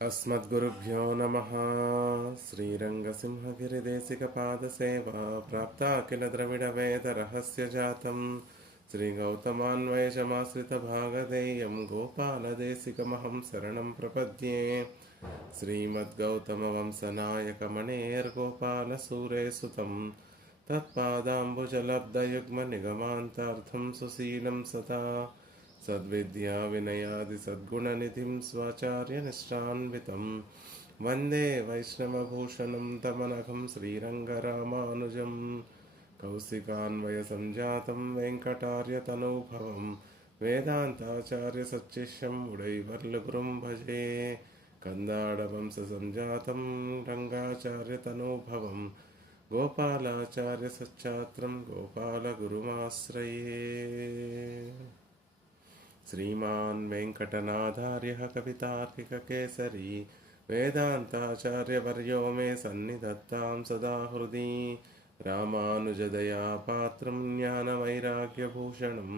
अस्मद्गुरुभ्यो नमः। श्रीरङ्गसिंहगिरिदेशिकपादसेवा प्राप्ता किल द्रविडवेदरहस्यजातं श्रीगौतमान्वयशमाश्रितभागधेयं गोपालदेशिकमहं शरणं प्रपद्ये। श्रीमद्गौतमवंशनायकमणेर्गोपालसूरेसुतं तत्पादाम्बुजलब्धयुग्मनिगमान्तार्थं सुशीलं सदा सद्विद्या विनयादि सद्गुणनिधिं स्वाचार्यनिष्ठान्वितं वन्दे वैष्णवभूषणं तमनघं श्रीरङ्गरामानुजं कौशिकान्वयसञ्जातं वेङ्कटार्यतनूभवं वेदान्ताचार्यसच्शिष्यं उडैवर्लुगुरुं भजे कन्दाडवंशसञ्जातं रङ्गाचार्यतनूभवं गोपालाचार्यसच्छात्रं गोपालगुरुमाश्रये। श्रीमान् वेङ्कटनाथार्यः कवितार्किककेसरी वेदान्ताचार्यवर्यो मे सन्निधत्तां सदा हृदि रामानुजदयापात्रं ज्ञानवैराग्यभूषणं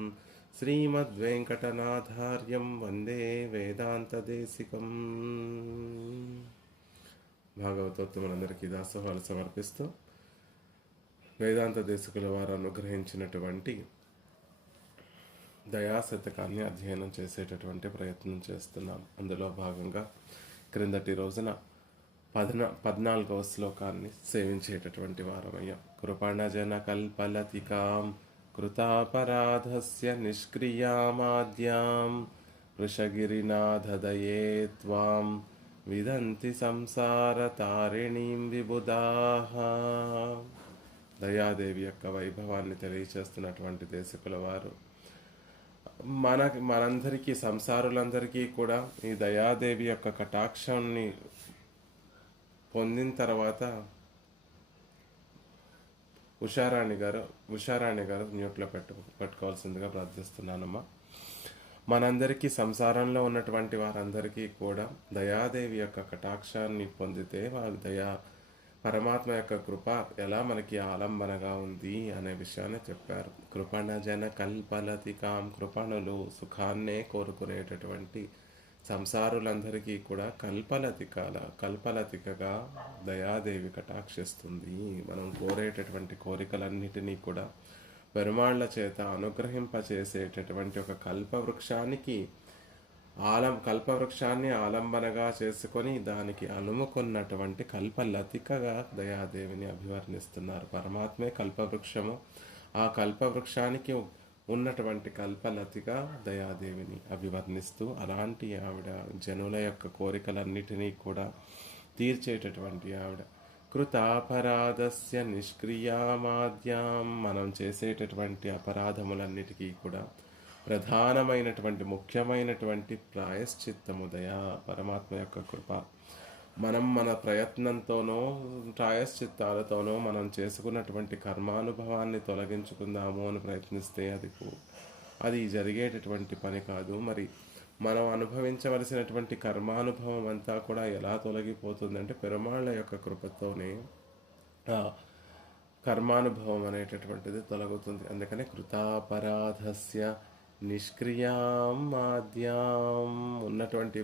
श्रीमद्वेङ्कटनाथार्यं वन्दे వేదాంతదేశికం. భాగవతోత్తములందరికీ దాసోహాలు సమర్పిస్తూ వేదాంత దేశికుల వారు అనుగ్రహించినటువంటి దయాశతకాన్ని అధ్యయనం చేసేటటువంటి ప్రయత్నం చేస్తున్నాం. అందులో భాగంగా క్రిందటి రోజున 14వ శ్లోకాన్ని సేవించేటటువంటి వారమయ్యాం. కృపణజన కల్పలతికాం కృతాపరాధస్య నిష్క్రియామాద్యాం వృషగిరినాథదయే త్వాం విదంతి సంసార తారిణీం విబుధాః. దయాదేవి యొక్క వైభవాన్ని తెలియచేస్తున్నటువంటి దేశకుల వారు మనందరికీ సంసారులందరికీ కూడా ఈ దయాదేవి యొక్క కటాక్షాన్ని పొందిన తర్వాత ఉషారాణి గారు మ్యూట్లో పెట్టుకోవాల్సిందిగా ప్రార్థిస్తున్నానమ్మా. మనందరికీ సంసారంలో ఉన్నటువంటి వారందరికీ కూడా దయాదేవి యొక్క కటాక్షాన్ని పొందితే వారి పరమాత్మ యొక్క కృప ఎలా మనకి ఆలంబనగా ఉంది అనే విషయాన్ని చెప్పారు. కృపణ జన కల్పలతికాం, కృపణులు సుఖాన్నే కోరుకునేటటువంటి సంసారులందరికీ కూడా కల్పలతికగా దయాదేవి కటాక్షిస్తుంది. మనం కోరేటటువంటి కోరికలన్నిటినీ కూడా పెరుమాళ్ల చేత అనుగ్రహింపచేసేటటువంటి ఒక కల్పవృక్షాన్ని ఆలంబనగా చేసుకొని దానికి అలుముకున్నటువంటి కల్పలతికగా దయాదేవిని అభివర్ణిస్తున్నారు. పరమాత్మే కల్పవృక్షము, ఆ కల్పవృక్షానికి ఉన్నటువంటి కల్పలతిగా దయాదేవిని అభివర్ణిస్తూ అలాంటి ఆవిడ జనుల యొక్క కోరికలన్నిటినీ కూడా తీర్చేటటువంటి ఆవిడ. కృతాపరాధస్య నిష్క్రియామాద్యాం, మనం చేసేటటువంటి అపరాధములన్నిటికీ కూడా ప్రధానమైనటువంటి ముఖ్యమైనటువంటి ప్రాయశ్చిత్తము దయా పరమాత్మ యొక్క కృప. మనం మన ప్రయత్నంతోనో ప్రాయశ్చిత్తాలతోనో మనం చేసుకున్నటువంటి కర్మానుభవాన్ని తొలగించుకుందాము అని ప్రయత్నిస్తే అది జరిగేటటువంటి పని కాదు. మరి మనం అనుభవించవలసినటువంటి కర్మానుభవం అంతా కూడా ఎలా తొలగిపోతుందంటే పెరుమాళ్ళ యొక్క కృపతోనే కర్మానుభవం అనేటటువంటిది తొలగుతుంది. అందుకనే కృతాపరాధస్య నిష్క్రియామాద్యాం ఉన్నటువంటి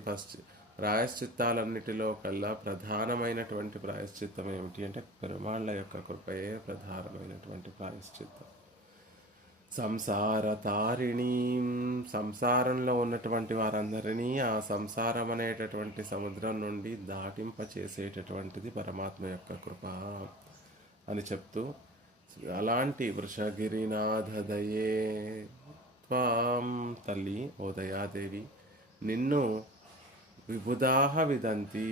ప్రాయశ్చిత్తాలన్నిటిలో కల్లా ప్రధానమైనటువంటి ప్రాయశ్చిత్తం ఏమిటి అంటే పెరుమాళ్ళ యొక్క కృపయే ప్రధానమైనటువంటి ప్రాయశ్చిత్తం. సంసార తారిణీం, సంసారంలో ఉన్నటువంటి వారందరినీ ఆ సంసారం అనేటటువంటి సముద్రం నుండి దాటింపచేసేటటువంటిది పరమాత్మ యొక్క కృప అని చెప్తూ అలాంటి వృషగిరినాథదయే త్వాం, తల్లి ఓ దయాదేవి, నిన్ను విబుధాః విదంతి,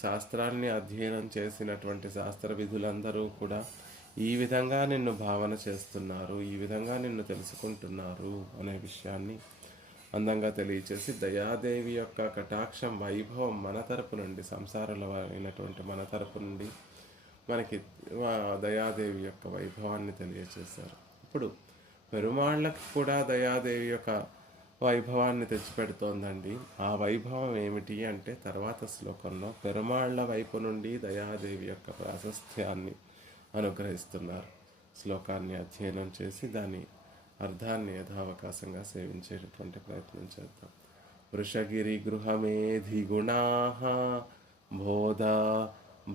శాస్త్రాన్ని అధ్యయనం చేసినటువంటి శాస్త్ర విధులందరూ కూడా ఈ విధంగా నిన్ను భావన చేస్తున్నారు, ఈ విధంగా నిన్ను తెలుసుకుంటున్నారు అనే విషయాన్ని అందంగా తెలియచేసి దయాదేవి యొక్క కటాక్షం వైభవం మన తరపు నుండి సంసారాలైనటువంటి మన తరపు నుండి మనకి దయాదేవి యొక్క వైభవాన్ని తెలియచేశారు. ఇప్పుడు పెరుమాళ్ళకి కూడా దయాదేవి యొక్క వైభవాన్ని తెచ్చిపెడుతోందండి. ఆ వైభవం ఏమిటి అంటే తర్వాత శ్లోకంలో పెరుమాళ్ళ వైపు నుండి దయాదేవి యొక్క ప్రాశస్త్యాన్ని అనుగ్రహిస్తున్నారు. శ్లోకాన్ని అధ్యయనం చేసి దాని అర్థాన్ని యథావకాశంగా సేవించేటటువంటి ప్రయత్నం చేద్దాం. వృషగిరి గృహమేధిగుణాః బోధ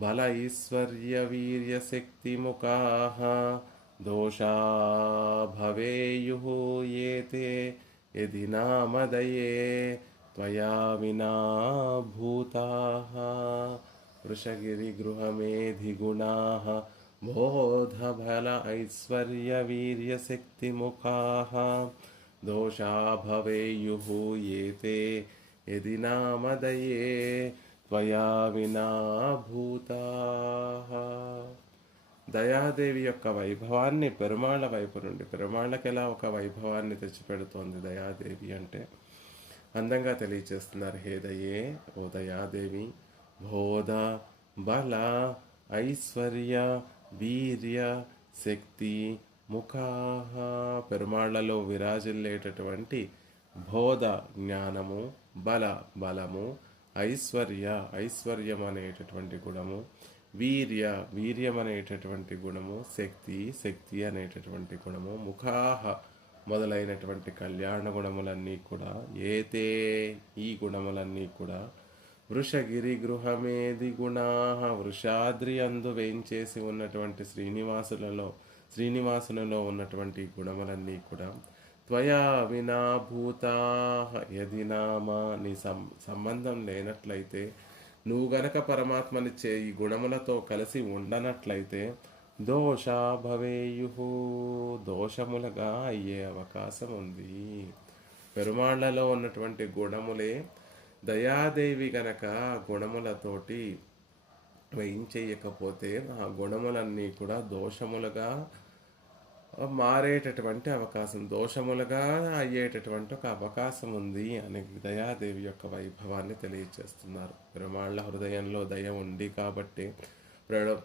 బల ఐశ్వర్య వీర్య శక్తిముఖాః దోషా భవేయుః ఏతే యది నామదయే త్వయా వినా భూతాః. వృషగిరి గృహమేధిగుణాః బోధ బల ఐశ్వర్య వీర్య శక్తిముఖాః దోషా భవేయుః ఏతే యది నామదయే త్వయా వినా భూతాః. దయాదేవి యొక్క వైభవాన్ని పెరుమాళ్ళ వైపు నుండి, పెరుమాళ్ళకి ఎలా ఒక వైభవాన్ని తెచ్చిపెడుతోంది దయాదేవి అంటే అందంగా తెలియచేస్తున్నారు. హే దయే, ఓ దయాదేవి, బోధ బల ఐశ్వర్య వీర్య శక్తి ముఖాః, పెరుమాళ్లలో విరాజిల్లేటటువంటి బోధ జ్ఞానము, బల బలము, ఐశ్వర్య ఐశ్వర్యం అనేటటువంటి గుణము, వీర్య వీర్యం అనేటటువంటి గుణము, శక్తి శక్తి అనేటటువంటి గుణము, ముఖాః మొదలైనటువంటి కళ్యాణ గుణములన్నీ కూడా, ఏతే ఈ గుణములన్నీ కూడా వృషగిరి గృహమేది గుణాః, వృషాద్రి అందు వేంచేసి ఉన్నటువంటి శ్రీనివాసులలో ఉన్నటువంటి గుణములన్నీ కూడా త్వయా వినా భూతాః యది నామా, నీ సంబంధం లేనట్లయితే, నువ్వు గనక పరమాత్మనిచ్చే ఈ గుణములతో కలిసి ఉండనట్లయితే దోషా భవేయుః, దోషములుగా అయ్యే అవకాశం ఉంది. పెరుమాళ్లలో ఉన్నటువంటి గుణములే దయాదేవి గనక గుణములతోటి వేయించేయకపోతే ఆ గుణములన్నీ కూడా దోషములుగా మారేటటువంటి అవకాశం, దోషములుగా అయ్యేటటువంటి ఒక అవకాశం ఉంది అని దయాదేవి యొక్క వైభవాన్ని తెలియచేస్తున్నారు. పెరుమాళ్ల హృదయంలో దయ ఉంది కాబట్టి,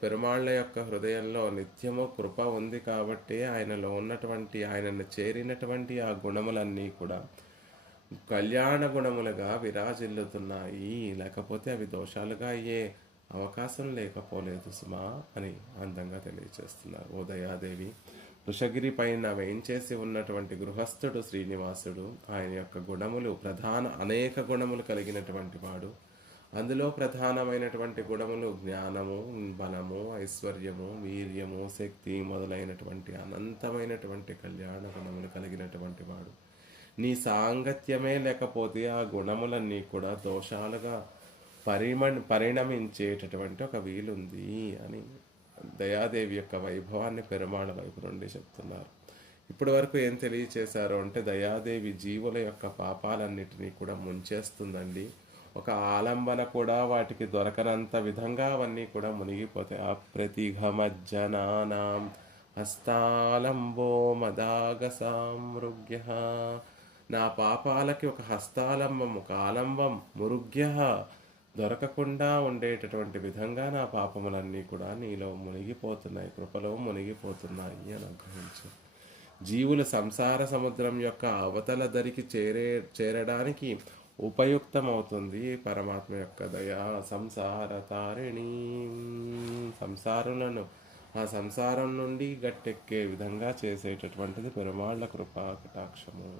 పెరుమాళ్ల యొక్క హృదయంలో నిత్యము కృప ఉంది కాబట్టి ఆయనలో ఉన్నటువంటి, ఆయనను చేరినటువంటి ఆ గుణములన్నీ కూడా కళ్యాణ గుణములుగా విరాజిల్లుతున్నాయి. లేకపోతే అవి దోషాలుగా అయ్యే అవకాశం లేకపోలేదు సుమా అని అందంగా తెలియచేస్తున్నారు. ఓ దయాదేవి, వృషగిరి పైన వేయించేసి ఉన్నటువంటి గృహస్థుడు శ్రీనివాసుడు, ఆయన యొక్క గుణములు అనేక గుణములు కలిగినటువంటి వాడు. అందులో ప్రధానమైనటువంటి గుణములు జ్ఞానము, బలము, ఐశ్వర్యము, వీర్యము, శక్తి మొదలైనటువంటి అనంతమైనటువంటి కళ్యాణ గుణములు కలిగినటువంటి వాడు. నీ సాంగత్యమే లేకపోతే ఆ గుణములన్నీ కూడా దోషాలుగా పరిణమించేటటువంటి ఒక వీలుంది అని దయాదేవి యొక్క వైభవాన్ని పెరుమాళ వైపు నుండి చెప్తున్నారు. ఇప్పటి వరకు ఏం తెలియచేశారు అంటే, దయాదేవి జీవుల యొక్క పాపాలన్నిటినీ కూడా ముంచేస్తుందండి. ఒక ఆలంబన కూడా వాటికి దొరకనంత విధంగా అవన్నీ కూడా మునిగిపోతాయి. అప్రతిఘమజ్జనానాం హస్తాలంబో మదాగసామృగ్య, నా పాపాలకి ఒక హస్తాలంబం, ఒక ఆలంబం, మృగ్య దొరకకుండా ఉండేటటువంటి విధంగా నా పాపములన్నీ కూడా నీలో మునిగిపోతున్నాయి, కృపలో మునిగిపోతున్నాయి అని అనుగ్రహించు. జీవులు సంసార సముద్రం యొక్క అవతల దరికి చేరడానికి ఉపయుక్తమవుతుంది పరమాత్మ యొక్క దయా. సంసార తారిణి, సంసారులను ఆ సంసారం నుండి గట్టెక్కే విధంగా చేసేటటువంటిది పెరుమాళ్ళ కృపా కటాక్షము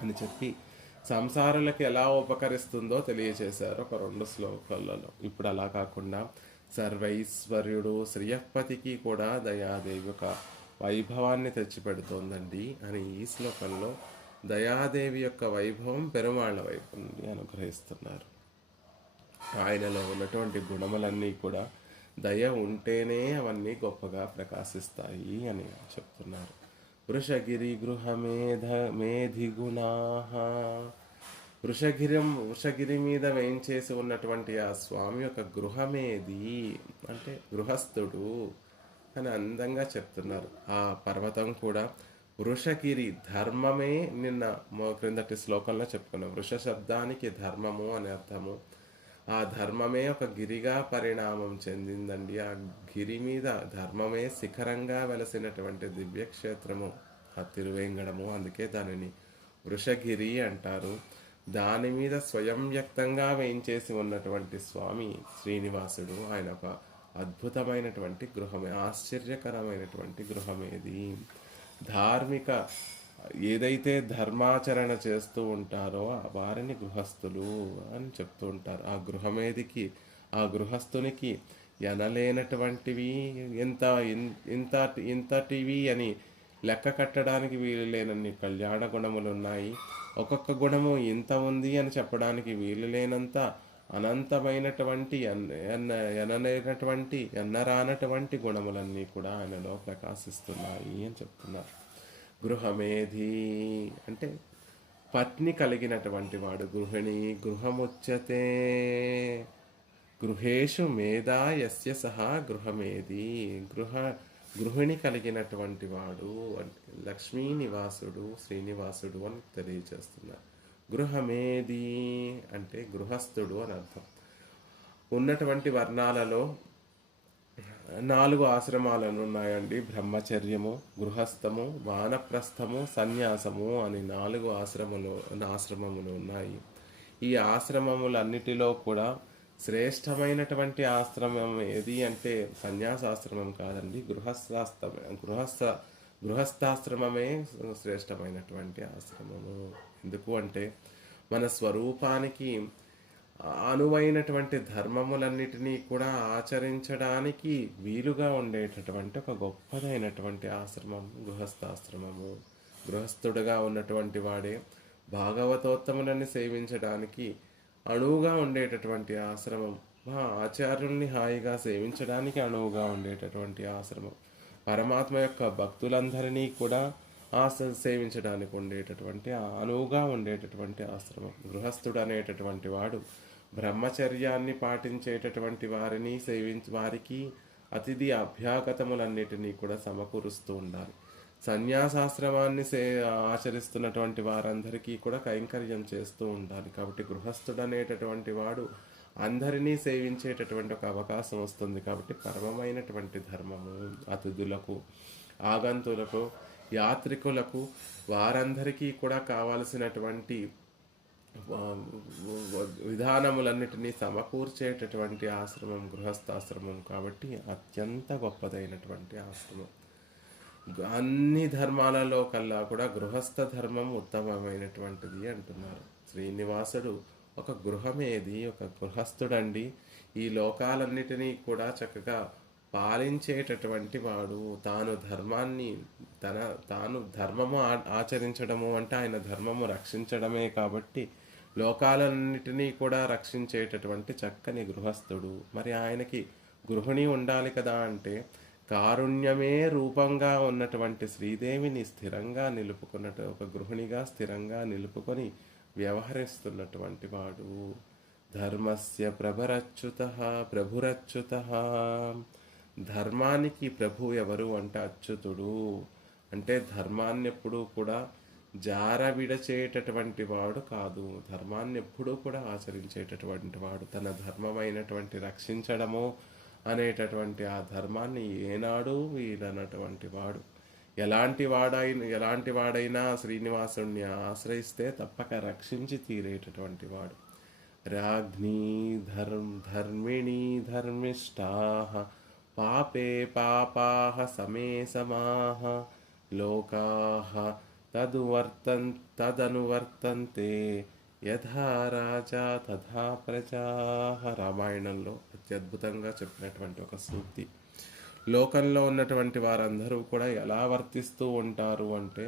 అని చెప్పి సంసారులకి ఎలా ఉపకరిస్తుందో తెలియచేశారు ఒక 2 శ్లోకాలలో. ఇప్పుడు అలా కాకుండా సర్వైశ్వర్యుడు శ్రీయపతికి కూడా దయాదేవి ఒక వైభవాన్ని తెచ్చిపెడుతోందండి అని ఈ శ్లోకంలో దయాదేవి యొక్క వైభవం పెరుమాళ్ళ వైపు నుండి అనుగ్రహిస్తున్నారు. ఆయనలో ఉన్నటువంటి గుణములన్నీ కూడా దయ ఉంటేనే అవన్నీ గొప్పగా ప్రకాశిస్తాయి అని చెప్తున్నారు. వృషగిరి గృహమేధిగుణాః, వృషగిరి మీద వేయించేసి ఉన్నటువంటి ఆ స్వామి యొక్క గృహమేది అంటే గృహస్థుడు అని అందంగా చెప్తున్నారు. ఆ పర్వతం కూడా వృషగిరి, ధర్మమే నిన్న క్రిందటి శ్లోకంలో చెప్పుకున్నాం. వృష శబ్దానికి ధర్మము అనే అర్థము. ఆ ధర్మమే ఒక గిరిగా పరిణామం చెందిందండి. ఆ గిరి మీద ధర్మమే శిఖరంగా వెలసినటువంటి దివ్యక్షేత్రము ఆ తిరువేంగడము. అందుకే దానిని వృషగిరి అంటారు. దాని మీద స్వయం వ్యక్తంగా వేయించేసి ఉన్నటువంటి స్వామి శ్రీనివాసుడు. ఆయన ఒక అద్భుతమైనటువంటి గృహమే, ఆశ్చర్యకరమైనటువంటి గృహమేది. ధార్మిక ఏదైతే ధర్మాచరణ చేస్తూ ఉంటారో వారిని గృహస్థులు అని చెప్తూ ఉంటారు. ఆ గృహమేదికి, ఆ గృహస్థునికి ఎనలేనటువంటివి ఎంత ఇంత ఇంతటివి అని లెక్క కట్టడానికి వీలు లేనన్ని కళ్యాణ గుణములు ఉన్నాయి. ఒక్కొక్క గుణము ఇంత ఉంది అని చెప్పడానికి వీలు లేనంత అనంతమైనటువంటి ఎనలేనటువంటి ఎన్నరానటువంటి గుణములన్నీ కూడా ఆయనలో ప్రకాశిస్తున్నాయి అని చెప్తున్నారు. గృహమేధి అంటే పత్ని కలిగినటువంటి వాడు. గృహిణి గృహముచ్యతే గృహేషు మేధా యస్య సహా గృహమేధి. గృహిణి కలిగినటువంటి వాడు అంటే లక్ష్మీ నివాసుడు, శ్రీనివాసుడు అని తెలియజేస్తున్నారు. గృహమేధి అంటే గృహస్థుడు అని అర్థం. ఉన్నటువంటి వర్ణాలలో 4 ఆశ్రమాలను ఉన్నాయండి. బ్రహ్మచర్యము, గృహస్థము, వానప్రస్థము, సన్యాసము అని 4 ఆశ్రమములు ఉన్నాయి. ఈ ఆశ్రమములన్నిటిలో కూడా శ్రేష్టమైనటువంటి ఆశ్రమం ఏది అంటే సన్యాసాశ్రమం కాదండి, గృహస్థాశ్రమమే శ్రేష్టమైనటువంటి ఆశ్రమము. ఎందుకు అంటే మన స్వరూపానికి అనువైనటువంటి ధర్మములన్నిటినీ కూడా ఆచరించడానికి వీలుగా ఉండేటటువంటి ఒక గొప్పదైనటువంటి ఆశ్రమం గృహస్థాశ్రమము. గృహస్థుడుగా ఉన్నటువంటి వాడే భాగవతోత్తములని సేవించడానికి అణువుగా ఉండేటటువంటి ఆశ్రమం. ఆచార్యుల్ని హాయిగా సేవించడానికి అణువుగా ఉండేటటువంటి ఆశ్రమం. పరమాత్మ యొక్క భక్తులందరినీ కూడా సేవించడానికి ఉండేటటువంటి అనువుగా ఉండేటటువంటి ఆశ్రమం. గృహస్థుడు అనేటటువంటి వాడు బ్రహ్మచర్యాన్ని పాటించేటటువంటి వారిని వారికి అతిథి అభ్యాగతములన్నిటినీ కూడా సమకూరుస్తూ ఉండాలి. సన్యాసాశ్రమాన్ని ఆచరిస్తున్నటువంటి వారందరికీ కూడా కైంకర్యం చేస్తూ ఉండాలి. కాబట్టి గృహస్థుడు అనేటటువంటి వాడు అందరినీ సేవించేటటువంటి ఒక అవకాశం వస్తుంది. కాబట్టి పరమమైనటువంటి ధర్మము అతిథులకు, ఆగంతులకు, యాత్రికులకు వారందరికీ కూడా కావలసినటువంటి విధానములన్నిటినీ సమకూర్చేటటువంటి ఆశ్రమం గృహస్థాశ్రమం. కాబట్టి అత్యంత గొప్పదైనటువంటి ఆశ్రమం. అన్ని ధర్మాలలో కల్లా కూడా గృహస్థ ధర్మం ఉత్తమమైనటువంటిది అంటున్నారు. శ్రీనివాసుడు ఒక గృహమేది, ఒక గృహస్థుడండి. ఈ లోకాలన్నిటినీ కూడా చక్కగా పాలించేటటువంటి వాడు. తాను ధర్మము ఆచరించడము అంటే ఆయన ధర్మము రక్షించడమే. కాబట్టి లోకాలన్నిటినీ కూడా రక్షించేటటువంటి చక్కని గృహస్థుడు. మరి ఆయనకి గృహిణి ఉండాలి కదా అంటే కారుణ్యమే రూపంగా ఉన్నటువంటి శ్రీదేవిని స్థిరంగా నిలుపుకున్నట్టు ఒక గృహిణిగా స్థిరంగా నిలుపుకొని వ్యవహరిస్తున్నటువంటి వాడు. ధర్మస్య ప్రభురచ్యుత. ధర్మానికి ప్రభు ఎవరు అంటే అచ్యుతుడు. అంటే ధర్మాన్ని ఎప్పుడూ కూడా విడచేటటువంటి వాడు కాదు. ధర్మాన్ని ఎప్పుడూ కూడా ఆచరించేటటువంటి వాడు. తన ధర్మమైనటువంటి రక్షించడము అనేటటువంటి ఆ ధర్మాన్ని ఏనాడు వీడనటువంటి వాడు. ఎలాంటి వాడైనా శ్రీనివాసుని ఆశ్రయిస్తే తప్పక రక్షించి తీరేటటువంటి వాడు. రాజ్ఞీ ధర్మిణీ ధర్మిష్టాః పాపే పాపాః సమే సమాః లోకాః తదనువర్తంతే యథా రాజా తథా ప్రజాః. రామాయణంలో అత్యద్భుతంగా చెప్పినటువంటి ఒక సూక్తి. లోకంలో ఉన్నటువంటి వారందరూ కూడా ఎలా వర్తిస్తూ ఉంటారు అంటే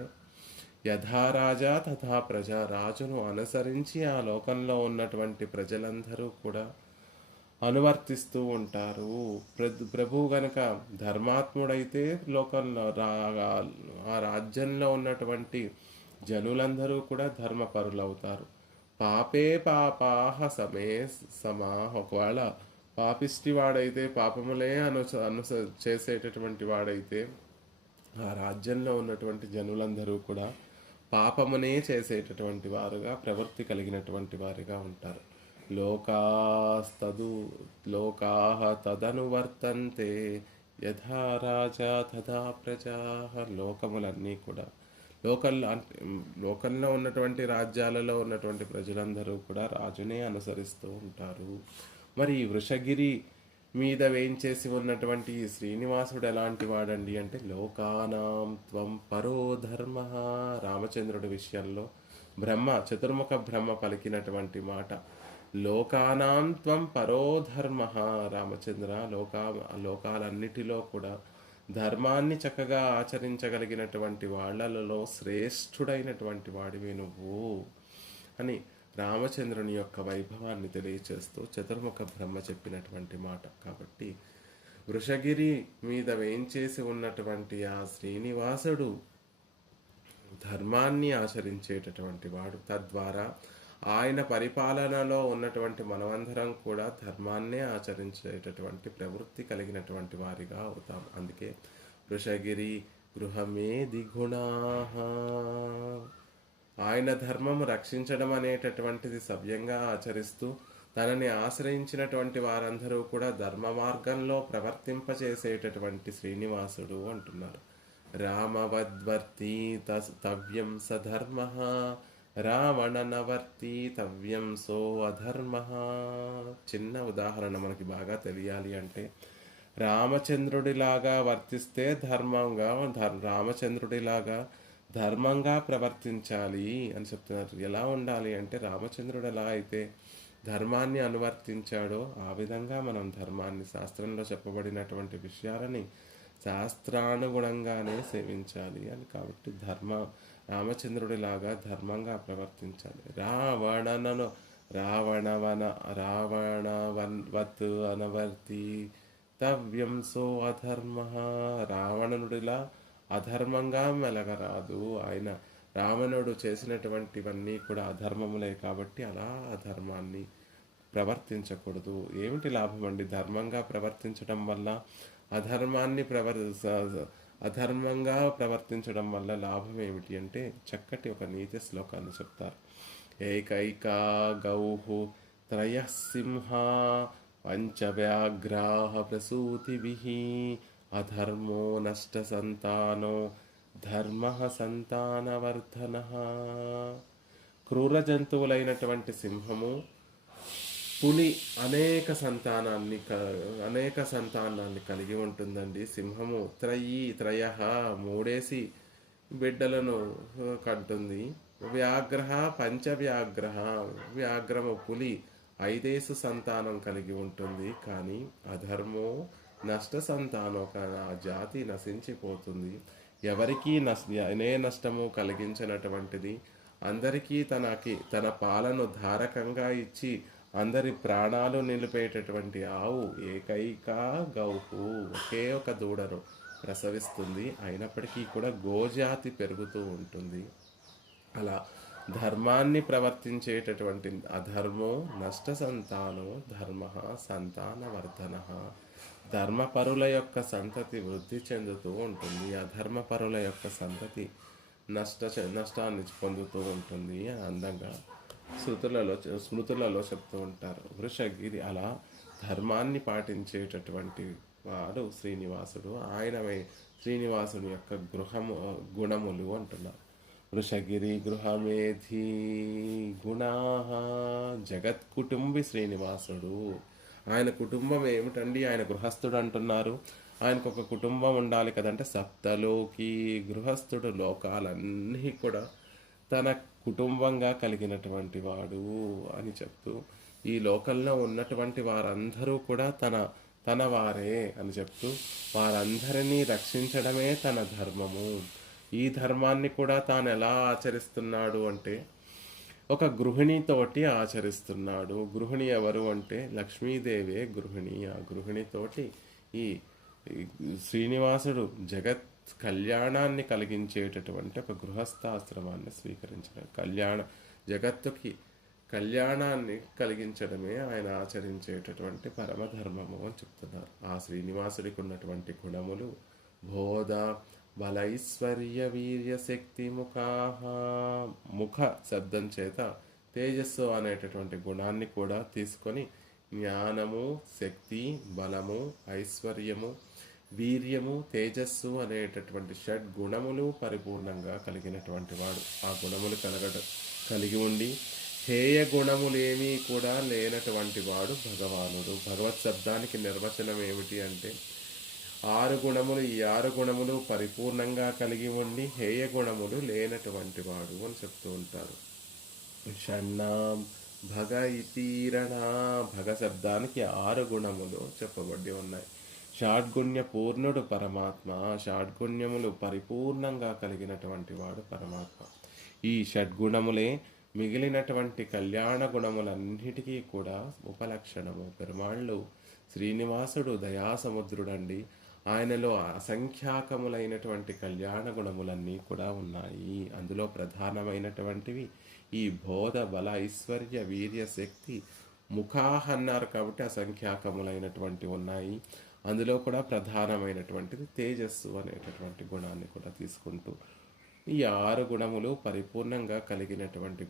యథా రాజా తథా ప్రజా. రాజును అనుసరించి ఆ లోకంలో ఉన్నటువంటి ప్రజలందరూ కూడా అనువర్తిస్తూ ఉంటారు. ప్రభువు గనక ధర్మాత్ముడైతే లోకంలో ఆ రాజ్యంలో ఉన్నటువంటి జనులందరూ కూడా ధర్మపరులవుతారు. పాపే పాపాహ సమే సమా. ఒకవేళ పాపిష్టి వాడైతే పాపములే చేసేటటువంటి వాడైతే ఆ రాజ్యంలో ఉన్నటువంటి జనులందరూ కూడా పాపమునే చేసేటటువంటి వారుగా ప్రవృత్తి కలిగినటువంటి వారిగా ఉంటారు. లోకాః తదనువర్తంతే యథా రాజా తథా ప్రజాః. లోకములన్నీ కూడా లోకంలో ఉన్నటువంటి రాజ్యాలలో ఉన్నటువంటి ప్రజలందరూ కూడా రాజునే అనుసరిస్తూ ఉంటారు. మరి వృషగిరి మీద వేయించేసి ఉన్నటువంటి ఈ శ్రీనివాసుడు ఎలాంటి వాడండి అంటే లోకానాం త్వం పరో ధర్మ. రామచంద్రుడి విషయంలో చతుర్ముఖ బ్రహ్మ పలికినటువంటి మాట, లోకానాం త్వం పరో ధర్మ. రామచంద్ర, లోకాలన్నిటిలో కూడా ధర్మాన్ని చక్కగా ఆచరించగలిగినటువంటి వాళ్ళలో శ్రేష్ఠుడైనటువంటి వాడివి నువ్వు అని రామచంద్రుని యొక్క వైభవాన్ని తెలియచేస్తూ చతుర్ముఖ బ్రహ్మ చెప్పినటువంటి మాట. కాబట్టి వృషగిరి మీద వేయించేసి ఉన్నటువంటి ఆ శ్రీనివాసుడు ధర్మాన్ని ఆచరించేటటువంటి వాడు. తద్వారా ఆయన పరిపాలనలో ఉన్నటువంటి మనమందరం కూడా ధర్మాన్నే ఆచరించేటటువంటి ప్రవృత్తి కలిగినటువంటి వారిగా అవుతాం. అందుకే వృషగిరి గృహమే దిగుణా. ఆయన ధర్మము రక్షించడం అనేటటువంటిది సవ్యంగా ఆచరిస్తూ తనని ఆశ్రయించినటువంటి వారందరూ కూడా ధర్మ మార్గంలో ప్రవర్తింపచేసేటటువంటి శ్రీనివాసుడు అంటున్నారు. రామవద్వర్తి తవ్యం సధర్మ, రావణనవర్తి తవ్యం సో అధర్మ. చిన్న ఉదాహరణ మనకి బాగా తెలియాలి అంటే, రామచంద్రుడిలాగా వర్తిస్తే రామచంద్రుడిలాగా ధర్మంగా ప్రవర్తించాలి అని చెప్తున్నారు. ఎలా ఉండాలి అంటే, రామచంద్రుడు ఎలా అయితే ధర్మాన్ని అనువర్తించాడో ఆ విధంగా మనం ధర్మాన్ని, శాస్త్రంలో చెప్పబడినటువంటి విషయాలని శాస్త్రానుగుణంగానే సేవించాలి అని. కాబట్టి రామచంద్రుడిలాగా ధర్మంగా ప్రవర్తించాలి. రావణవత్ అనవర్తి తవ్యం సో అధర్మ. రావణుడిలా అధర్మంగా మెలగరాదు. రావణుడు చేసినటువంటివన్నీ కూడా అధర్మములే, కాబట్టి అలా అధర్మాన్ని ప్రవర్తించకూడదు. ఏమిటి లాభం అండి ధర్మంగా ప్రవర్తించడం వల్ల? అధర్మంగా ప్రవర్తించడం వల్ల లాభం ఏమిటి అంటే, చక్కటి ఒక నీతి శ్లోకాన్ని చెప్తారు. ఏకైకా గౌః త్రయః సింహా పంచవ్యాఘ్రాః ప్రసూతిభిః అధర్మో నష్ట సంతానో ధర్మః సంతానవర్ధనః. క్రూర జంతువులైనటువంటి సింహము, పులి అనేక సంతానాన్ని కలిగి ఉంటుందండి. సింహము త్రయః మూడేసి బిడ్డలను కంటుంది. వ్యాఘ్రము పులి 5 సంతానం కలిగి ఉంటుంది. కానీ అధర్మో నష్ట సంతానం, ఆ జాతి నశించిపోతుంది. ఎవరికీ నష్టము కలిగించినటువంటిది, అందరికీ తన పాలను ధారకంగా ఇచ్చి అందరి ప్రాణాలు నిలిపేటటువంటి ఆవు ఏకైకా గౌహు, ఒకే ఒక దూడను ప్రసవిస్తుంది. అయినప్పటికీ కూడా గోజాతి పెరుగుతూ ఉంటుంది. అలా ధర్మాన్ని ప్రవర్తించేటటువంటి అధర్మో నష్ట సంతానో ధర్మ సంతానవర్ధన. ధర్మపరుల యొక్క సంతతి వృద్ధి చెందుతూ ఉంటుంది, అధర్మపరుల యొక్క సంతతి నష్టాన్ని పొందుతూ ఉంటుంది అని అందంగా స్మృతులలో చెప్తూ ఉంటారు. వృషగిరి అలా ధర్మాన్ని పాటించేటటువంటి వాడు శ్రీనివాసుడు. శ్రీనివాసుని యొక్క గుణములు అంటున్నారు. వృషగిరి గృహమేధి గుణా జగత్ కుటుంబి శ్రీనివాసుడు. ఆయన కుటుంబం ఏమిటండి? ఆయన గృహస్థుడు అంటున్నారు. ఆయనకు ఒక కుటుంబం ఉండాలి కదంటే, సప్తలోకి గృహస్థుడు, లోకాలన్నీ కూడా తన కుటుంబంగా కలిగినటువంటి వాడు అని చెప్తూ, ఈ లోకంలో ఉన్నటువంటి వారందరూ కూడా తన వారే అని చెప్తూ, వారందరినీ రక్షించడమే తన ధర్మము. ఈ ధర్మాన్ని కూడా తాను ఎలా ఆచరిస్తున్నాడు అంటే, ఒక గృహిణితోటి ఆచరిస్తున్నాడు. గృహిణి ఎవరు అంటే లక్ష్మీదేవే గృహిణి. ఆ గృహిణితోటి ఈ శ్రీనివాసుడు జగత్ కళ్యాణాన్ని కలిగించేటటువంటి ఒక గృహస్థాశ్రమాన్ని స్వీకరించడం, జగత్తుకి కళ్యాణాన్ని కలిగించడమే ఆయన ఆచరించేటటువంటి పరమధర్మము అని చెప్తున్నారు. ఆ శ్రీనివాసుడికి ఉన్నటువంటి గుణములు బోధ బలైశ్వర్య వీర్య శక్తి ముఖ శబ్దం చేత తేజస్సు అనేటటువంటి గుణాన్ని కూడా తీసుకొని జ్ఞానము, శక్తి, బలము, ఐశ్వర్యము, వీర్యము, తేజస్సు అనేటటువంటి షడ్గుణములు పరిపూర్ణంగా కలిగినటువంటి వాడు. ఆ గుణములు కలిగి ఉండి హేయ గుణములేమీ కూడా లేనటువంటి వాడు భగవానుడు. భగవత్ శబ్దానికి నిర్వచనం ఏమిటి అంటే 6 గుణములు, ఈ 6 గుణములు పరిపూర్ణంగా కలిగి ఉండి హేయ గుణములు లేనటువంటి వాడు అని చెప్తూ ఉంటారు. షణ్ణాం భగ ఇతీరణ, భగ శబ్దానికి 6 గుణములు చెప్పబడి ఉన్నాయి. షాడ్గుణ్య పూర్ణుడు పరమాత్మ, షాడ్గుణ్యములు పరిపూర్ణంగా కలిగినటువంటి వాడు పరమాత్మ. ఈ షడ్గుణములే మిగిలినటువంటి కళ్యాణ గుణములన్నిటికీ కూడా ఉపలక్షణము. పెరుమాళ్ళు శ్రీనివాసుడు దయాసముద్రుడండి. ఆయనలో అసంఖ్యాకములైనటువంటి కళ్యాణ గుణములన్నీ కూడా ఉన్నాయి. అందులో ప్రధానమైనటువంటివి ఈ బోధ, బల, ఐశ్వర్య, వీర్య, శక్తి, ముఖాహ అన్నారు కాబట్టి అసంఖ్యాకములైనటువంటి ఉన్నాయి. అందులో కూడా ప్రధానమైనటువంటిది తేజస్సు అనేటటువంటి గుణాన్ని కూడా తీసుకుంటూ ఈ 6 గుణములు పరిపూర్ణంగా కలిగినటువంటి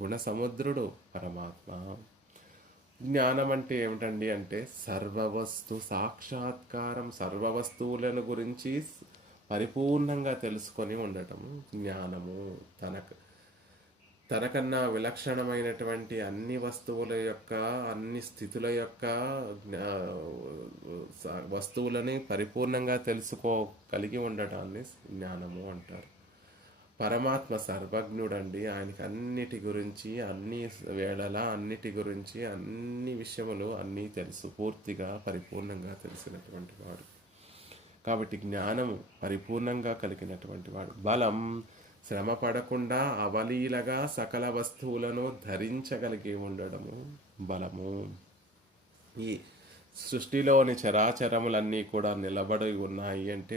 గుణ సముద్రుడు పరమాత్మ. జ్ఞానం అంటే ఏమిటండి అంటే సర్వవస్తు సాక్షాత్కారం, సర్వవస్తువులను గురించి పరిపూర్ణంగా తెలుసుకొని ఉండటం జ్ఞానము. తనకన్నా విలక్షణమైనటువంటి అన్ని వస్తువుల యొక్క, అన్ని స్థితుల యొక్క వస్తువులని పరిపూర్ణంగా తెలుసుకోగలిగి ఉండటాన్ని జ్ఞానము అంటారు. పరమాత్మ సర్వజ్ఞుడండి. ఆయనకి అన్నిటి గురించి, అన్ని వేళలా అన్నిటి గురించి, అన్ని విషయములు అన్నీ తెలుసు, పూర్తిగా పరిపూర్ణంగా తెలిసినటువంటి వాడు. కాబట్టి జ్ఞానము పరిపూర్ణంగా కలిగినటువంటి వాడు. బలం, శ్రమ పడకుండా అవలీలగా సకల వస్తువులను ధరించగలిగి ఉండడము బలము. ఈ సృష్టిలోని చరాచరములన్నీ కూడా నిలబడి ఉన్నాయి అంటే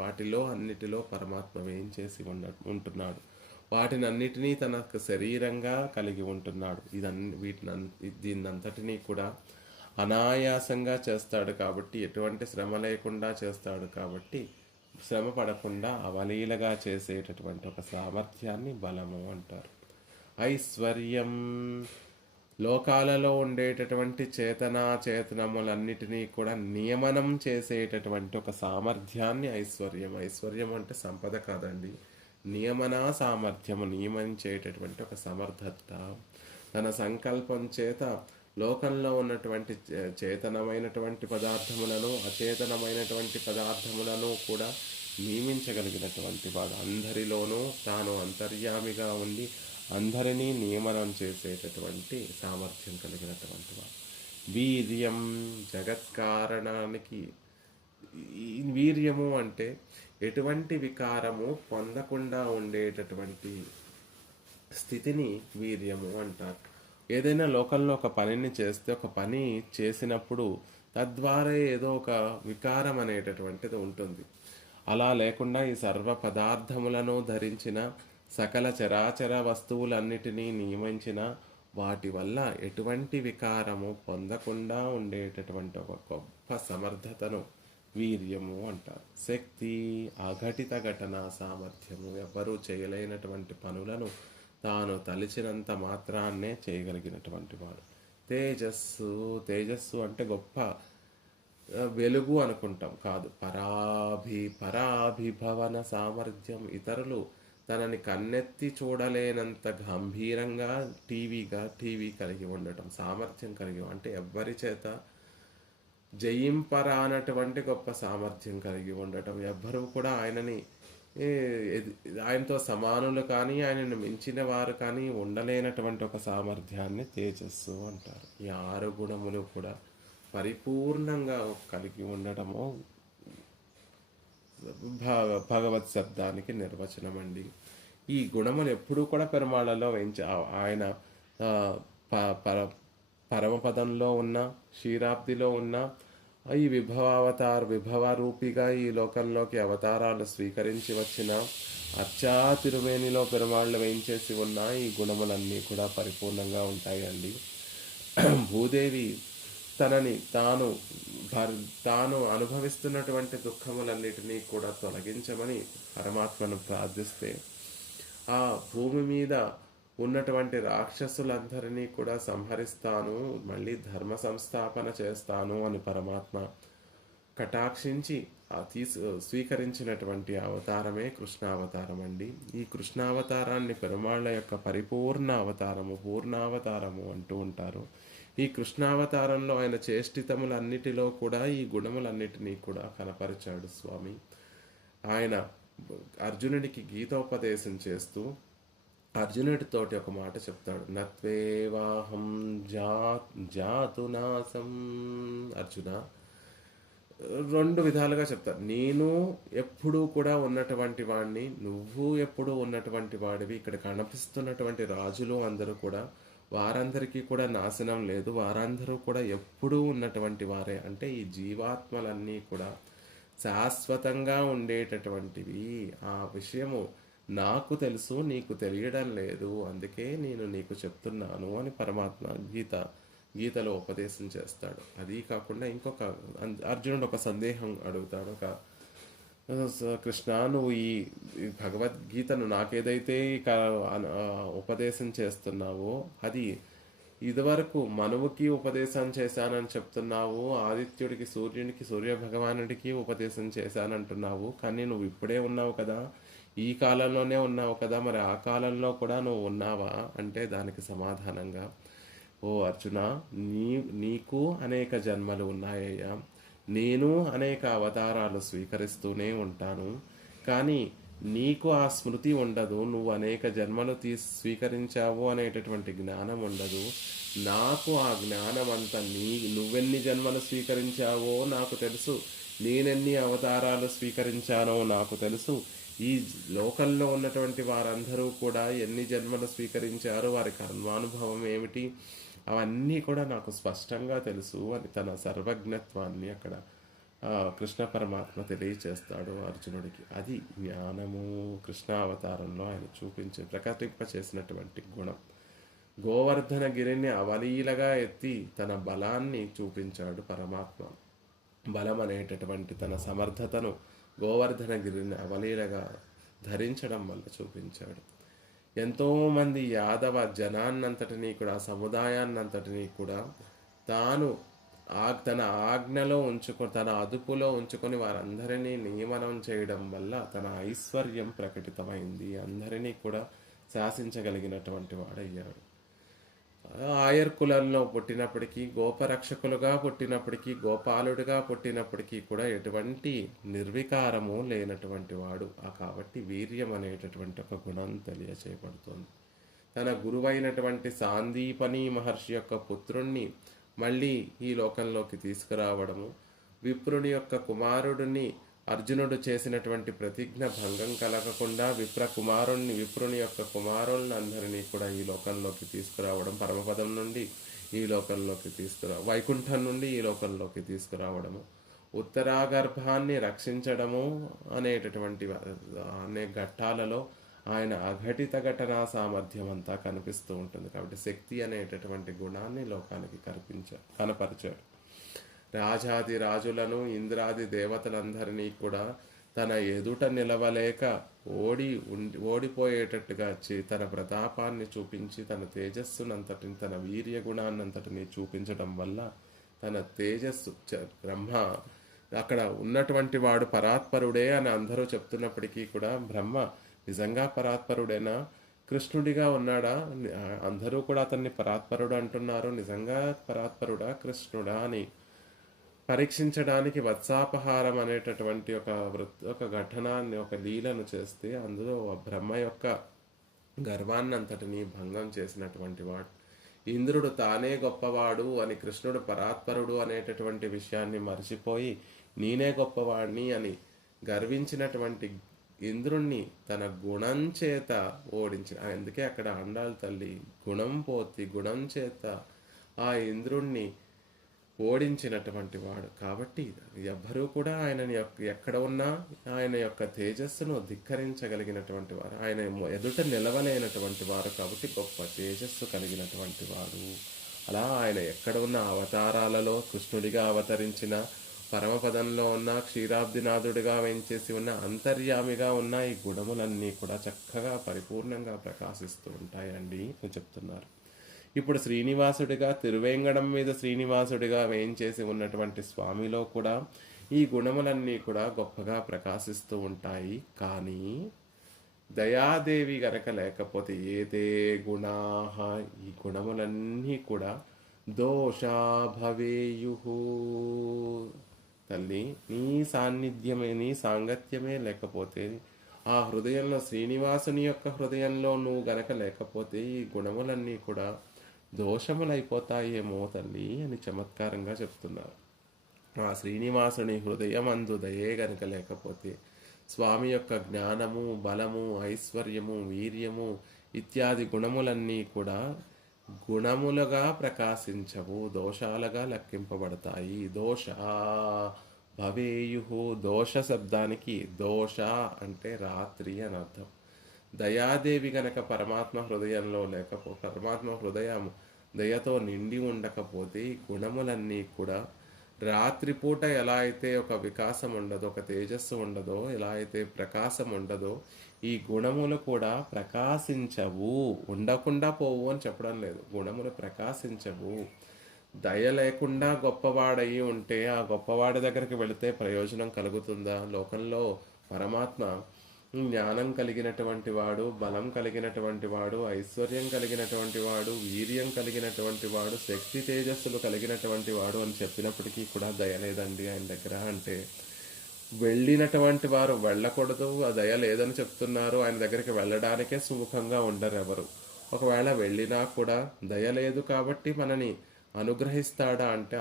వాటిలో అన్నిటిలో పరమాత్మ ఏం చేసి ఉంటున్నాడు, వాటిని అన్నిటినీ తనకు శరీరంగా కలిగి ఉంటున్నాడు. దీన్నంతటినీ కూడా అనాయాసంగా చేస్తాడు కాబట్టి, ఎటువంటి శ్రమ లేకుండా చేస్తాడు కాబట్టి, శ్రమ పడకుండా అవలీలగా చేసేటటువంటి ఒక సామర్థ్యాన్ని బలము అంటారు. ఐశ్వర్యం, లోకాలలో ఉండేటటువంటి చేతనములన్నిటినీ కూడా నియమనం చేసేటటువంటి ఒక సామర్థ్యాన్ని ఐశ్వర్యం. ఐశ్వర్యం అంటే సంపద కాదండి, నియమన సామర్థ్యము, నియమించేటటువంటి ఒక సమర్థత. తన సంకల్పం చేత లోకంలో ఉన్నటువంటి చేతనమైనటువంటి పదార్థములను, అచేతనమైనటువంటి పదార్థములను కూడా నియమించగలిగినటువంటి వాడు. అందరిలోనూ తాను అంతర్యామిగా ఉండి అందరినీ నియమనం చేసేటటువంటి సామర్థ్యం కలిగినటువంటి వాడు. వీర్యం, జగత్కారణానికి వీర్యము అంటే ఎటువంటి వికారము పొందకుండా ఉండేటటువంటి స్థితిని వీర్యము అంటారు. ఏదైనా లోకంలో ఒక పనిని చేస్తే, ఒక పని చేసినప్పుడు తద్వారా ఏదో ఒక వికారం అనేటటువంటిది ఉంటుంది. అలా లేకుండా ఈ సర్వ పదార్థములను ధరించిన, సకల చరాచర వస్తువులన్నిటినీ నియమించిన వాటి వల్ల ఎటువంటి వికారము పొందకుండా ఉండేటటువంటి ఒక గొప్ప సమర్థతను వీర్యము అంటారు. శక్తి, అఘటిత ఘటన సామర్థ్యము, ఎవ్వరూ చేయలేనటువంటి పనులను తాను తలిచినంత మాత్రాన్నే చేయగలిగినటువంటి వాడు. తేజస్సు, తేజస్సు అంటే గొప్ప వెలుగు అనుకుంటాం, కాదు, పరాభిభవన సామర్థ్యం. ఇతరులు తనని కన్నెత్తి చూడలేనంత గంభీరంగా టీవీ కలిగి ఉండటం, సామర్థ్యం కలిగి, అంటే ఎవ్వరి చేత జయింపరానటువంటి గొప్ప సామర్థ్యం కలిగి ఉండటం. ఎవ్వరూ కూడా ఆయనతో సమానులు కానీ, ఆయనను మించిన వారు కానీ ఉండలేనటువంటి ఒక సామర్థ్యాన్ని తేజస్సు అంటారు. ఈ 6 గుణములు కూడా పరిపూర్ణంగా కలిగి ఉండటము భగవత్ శబ్దానికి నిర్వచనం అండి. ఈ గుణములు ఎప్పుడూ కూడా పెరుమాళలో ఆయన పరమపదంలో ఉన్న, క్షీరాబ్దిలో ఉన్న ఈ విభవ రూపిగా ఈ లోకంలోకి అవతారాలు స్వీకరించి వచ్చిన అర్చా తిరుమేనిలో పెరుమాళ్ళు వేయించేసి ఉన్న ఈ గుణములన్నీ కూడా పరిపూర్ణంగా ఉంటాయండి. భూదేవి తాను అనుభవిస్తున్నటువంటి దుఃఖములన్నిటినీ కూడా తొలగించమని పరమాత్మను ప్రార్థిస్తే, ఆ భూమి మీద ఉన్నటువంటి రాక్షసులందరినీ కూడా సంహరిస్తాను, మళ్ళీ ధర్మ సంస్థాపన చేస్తాను అని పరమాత్మ కటాక్షించి స్వీకరించినటువంటి అవతారమే కృష్ణావతారం అండి. ఈ కృష్ణావతారాన్ని పెరుమాళ్ళ యొక్క పరిపూర్ణ అవతారము, పూర్ణావతారము అంటూ ఉంటారు. ఈ కృష్ణావతారంలో ఆయన చేష్టితములన్నిటిలో కూడా ఈ గుణములన్నిటినీ కూడా కనపరిచాడు స్వామి. ఆయన అర్జునుడికి గీతోపదేశం చేస్తూ అర్జునుడితోటి ఒక మాట చెప్తాడు, నత్వేవాహం జాతునాసం. అర్జున, రెండు విధాలుగా చెప్తారు. నేను ఎప్పుడూ కూడా ఉన్నటువంటి వాడిని, నువ్వు ఎప్పుడూ ఉన్నటువంటి వాడివి. ఇక్కడ కనిపిస్తున్నటువంటి రాజులు అందరూ కూడా, వారందరికీ కూడా నాశనం లేదు, వారందరూ కూడా ఎప్పుడూ ఉన్నటువంటి వారే. అంటే ఈ జీవాత్మలన్నీ కూడా శాశ్వతంగా ఉండేటటువంటివి. ఆ విషయము నాకు తెలుసు, నీకు తెలియడం లేదు, అందుకే నేను నీకు చెప్తున్నాను అని పరమాత్మ గీతలో ఉపదేశం చేస్తాడు. అది కాకుండా ఇంకొక అర్జునుడు ఒక సందేహం అడుగుతాడు, కృష్ణ, నువ్వు ఈ భగవద్గీతను నాకేదైతే ఉపదేశం చేస్తున్నావో అది ఇదివరకు మనువుకి ఉపదేశం చేశానని చెప్తున్నావు, ఆదిత్యుడికి, సూర్యునికి, సూర్య భగవానుడికి ఉపదేశం చేశానంటున్నావు, కానీ నువ్వు ఇప్పుడే ఉన్నావు కదా, ఈ కాలంలోనే ఉన్నావు కదా, మరి ఆ కాలంలో కూడా నువ్వు ఉన్నావా అంటే దానికి సమాధానంగా, ఓ అర్జున, నీకు అనేక జన్మలు ఉన్నాయ్యా, నేను అనేక అవతారాలు స్వీకరిస్తూనే ఉంటాను, కానీ నీకు ఆ స్మృతి ఉండదు, నువ్వు అనేక జన్మలు స్వీకరించావు అనేటటువంటి జ్ఞానం ఉండదు. నాకు ఆ జ్ఞానం అంతా నువ్వెన్ని జన్మలు స్వీకరించావో నాకు తెలుసు, నేనెన్ని అవతారాలు స్వీకరించానో నాకు తెలుసు, ఈ లోకంలో ఉన్నటువంటి వారందరూ కూడా ఎన్ని జన్మలు స్వీకరించారో, వారి కర్మానుభవం ఏమిటి, అవన్నీ కూడా నాకు స్పష్టంగా తెలుసు అని తన సర్వజ్ఞత్వాన్ని అక్కడ కృష్ణ పరమాత్మ తెలియచేస్తాడు అర్జునుడికి. అది జ్ఞానము. కృష్ణ అవతారంలో ఆయన ప్రకటింప చేసినటువంటి గుణం. గోవర్ధన గిరిని అవలీలగా ఎత్తి తన బలాన్ని చూపించాడు పరమాత్మ. బలం అనేటటువంటి తన సమర్థతను గోవర్ధన గిరిని అవలీలగా ధరించడం వల్ల చూపించాడు. ఎంతోమంది యాదవ జనాన్నంతటినీ కూడా, సముదాయాన్నంతటినీ కూడా తాను తన ఆజ్ఞలో తన అదుపులో ఉంచుకొని వారందరినీ నియమనం చేయడం వల్ల తన ఐశ్వర్యం ప్రకటితమైంది. అందరినీ కూడా శాసించగలిగినటువంటి వాడయ్యాడు. ఆయర్ కులంలో పుట్టినప్పటికీ, గోపరక్షకులుగా పుట్టినప్పటికీ, గోపాలుడిగా పుట్టినప్పటికీ కూడా ఎటువంటి నిర్వికారము లేనటువంటి వాడు. కాబట్టి వీర్యం అనేటటువంటి ఒక గుణం తెలియచేయబడుతుంది. తన గురువైనటువంటి సాందీపని మహర్షి యొక్క పుత్రుణ్ణి మళ్ళీ ఈ లోకంలోకి తీసుకురావడము, విప్రుని యొక్క కుమారుడిని అర్జునుడు చేసినటువంటి ప్రతిజ్ఞ భంగం కలగకుండా విప్రుని యొక్క కుమారుల్ని అందరినీ కూడా ఈ లోకంలోకి తీసుకురావడం, పరమపదం నుండి ఈ లోకంలోకి వైకుంఠం నుండి ఈ లోకంలోకి తీసుకురావడము, ఉత్తరాగర్భాన్ని రక్షించడము అనేటటువంటి అనే ఘట్టాలలో ఆయన అఘటిత ఘటనా సామర్థ్యం అంతా కనిపిస్తూ ఉంటుంది. కాబట్టి శక్తి అనేటటువంటి గుణాన్ని లోకానికి కనపరిచాడు. రాజాది రాజులను, ఇంద్రాది దేవతలందరినీ కూడా తన ఎదుట నిలవలేక ఓడిపోయేటట్టుగా తన ప్రతాపాన్ని చూపించి, తన తేజస్సునంతటిని, తన వీర్య గుణాన్నంతటిని చూపించడం వల్ల తన తేజస్సు బ్రహ్మ అక్కడ ఉన్నటువంటి వాడు పరాత్పరుడే అని అందరూ చెప్తున్నప్పటికీ కూడా బ్రహ్మ నిజంగా పరాత్పరుడేనా, కృష్ణుడిగా ఉన్నాడా, అందరూ కూడా అతన్ని పరాత్పరుడు అంటున్నారు, నిజంగా పరాత్పరుడా కృష్ణుడా అని పరీక్షించడానికి వత్సాపహారం అనేటటువంటి ఒక ఘటనాన్ని, ఒక లీలను చేస్తే అందులో బ్రహ్మ యొక్క గర్వాన్నంతటిని భంగం చేసినటువంటి వాడు. ఇంద్రుడు తానే గొప్పవాడు అని, కృష్ణుడు పరాత్పరుడు అనేటటువంటి విషయాన్ని మర్చిపోయి నేనే గొప్పవాడిని అని గర్వించినటువంటి ఇంద్రుణ్ణి తన గుణం చేత ఓడించిన. అందుకే అక్కడ ఆండాళ్ళ తల్లి గుణం చేత ఆ ఇంద్రుణ్ణి ఓడించినటువంటి వాడు. కాబట్టి ఎవ్వరూ కూడా ఆయనని ఎక్కడ ఉన్నా ఆయన యొక్క తేజస్సును ధిక్కరించగలిగినటువంటి వారు, ఆయన ఎదుట నిలవలేనటువంటి వారు. కాబట్టి గొప్ప తేజస్సు కలిగినటువంటి వారు. అలా ఆయన ఎక్కడ ఉన్న అవతారాలలో కృష్ణుడిగా అవతరించిన, పరమపదంలో ఉన్న, క్షీరాబ్దినాథుడిగా వేంచేసి ఉన్న, అంతర్యామిగా ఉన్న ఈ గుణములన్నీ కూడా చక్కగా పరిపూర్ణంగా ప్రకాశిస్తూ ఉంటాయండి అని చెప్తున్నారు. ఇప్పుడు శ్రీనివాసుడిగా, తిరువేంగడం మీద శ్రీనివాసుడిగా వేయించేసి ఉన్నటువంటి స్వామిలో కూడా ఈ గుణములన్నీ కూడా గొప్పగా ప్రకాశిస్తూ ఉంటాయి. కానీ దయాదేవి గనక లేకపోతే ఏదే గుణాహ, ఈ గుణములన్నీ కూడా దోషా భవేయు. తల్లి, నీ సాన్నిధ్యమే, నీ సాంగత్యమే లేకపోతే, ఆ హృదయంలో శ్రీనివాసుని యొక్క హృదయంలో నువ్వు గనక లేకపోతే ఈ గుణములన్నీ కూడా దోషములైపోతాయేమో తల్లి అని చమత్కారంగా చెప్తున్నారు. ఆ శ్రీనివాసుని హృదయమందు దయే గనక లేకపోతే స్వామి యొక్క జ్ఞానము, బలము, ఐశ్వర్యము, వీర్యము ఇత్యాది గుణములన్నీ కూడా గుణములుగా ప్రకాశించవు, దోషాలుగా లెక్కింపబడతాయి. దోష భవేయు. దోష శబ్దానికి దోష అంటే రాత్రి అని అర్థం. దయాదేవి గనక పరమాత్మ హృదయంలో పరమాత్మ హృదయం దయతో నిండి ఉండకపోతే ఈ గుణములన్నీ కూడా రాత్రిపూట ఎలా అయితే ఒక వికాసం ఉండదో, ఒక తేజస్సు ఉండదో, ఎలా అయితే ప్రకాశం ఉండదో, ఈ గుణములు కూడా ప్రకాశించవు. ఉండకుండా పోవు అని చెప్పడం లేదు, గుణములు ప్రకాశించవు. దయ లేకుండా గొప్పవాడయి ఉంటే ఆ గొప్పవాడి దగ్గరికి వెళితే ప్రయోజనం కలుగుతుందా? లోకంలో పరమాత్మ జ్ఞానం కలిగినటువంటి వాడు, బలం కలిగినటువంటి వాడు, ఐశ్వర్యం కలిగినటువంటి వాడు, వీర్యం కలిగినటువంటి వాడు, శక్తి తేజస్సులు కలిగినటువంటి వాడు అని చెప్పినప్పటికీ కూడా దయ లేదండి ఆయన దగ్గర అంటే, వెళ్ళినటువంటి వారు వెళ్ళకూడదు, ఆ దయ లేదని చెప్తున్నారు, ఆయన దగ్గరికి వెళ్ళడానికే సుముఖంగా ఉండరు ఎవరు. ఒకవేళ వెళ్ళినా కూడా దయ లేదు కాబట్టి మనని అనుగ్రహిస్తాడా అంటే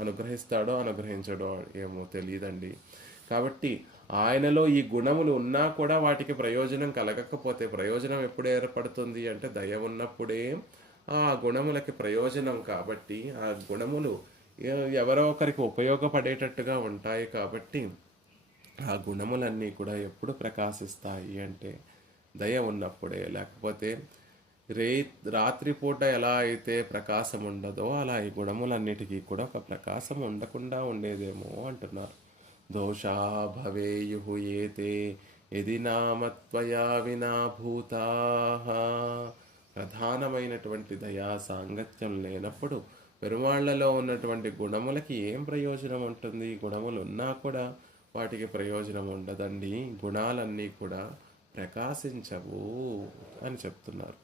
అనుగ్రహిస్తాడో అనుగ్రహించడో ఏమో తెలియదండి. కాబట్టి ఆయనలో ఈ గుణములు ఉన్నా కూడా వాటికి ప్రయోజనం కలగకపోతే, ప్రయోజనం ఎప్పుడు ఏర్పడుతుంది అంటే దయ ఉన్నప్పుడే ఆ గుణములకి ప్రయోజనం. కాబట్టి ఆ గుణములు ఎవరో ఒకరికి ఉపయోగపడేటట్టుగా ఉంటాయి. కాబట్టి ఆ గుణములన్నీ కూడా ఎప్పుడు ప్రకాశిస్తాయి అంటే దయ ఉన్నప్పుడే. లేకపోతే రాత్రిపూట ఎలా అయితే ప్రకాశం ఉండదో అలా ఈ గుణములన్నిటికీ కూడా ఒక ప్రకాశం ఉండకుండా ఉండేదేమో అంటున్నారు. దోషా భవేయు ఏతే యది నామత్వయా వినా భూతాః. ప్రధానమైనటువంటి దయా సాంగత్యం లేనప్పుడు పెరుమాళ్లలో ఉన్నటువంటి గుణములకి ఏం ప్రయోజనం ఉంటుంది? గుణములు ఉన్నా కూడా వాటికి ప్రయోజనం ఉండదండి. గుణాలన్నీ కూడా ప్రకాశించవు అని చెప్తున్నారు.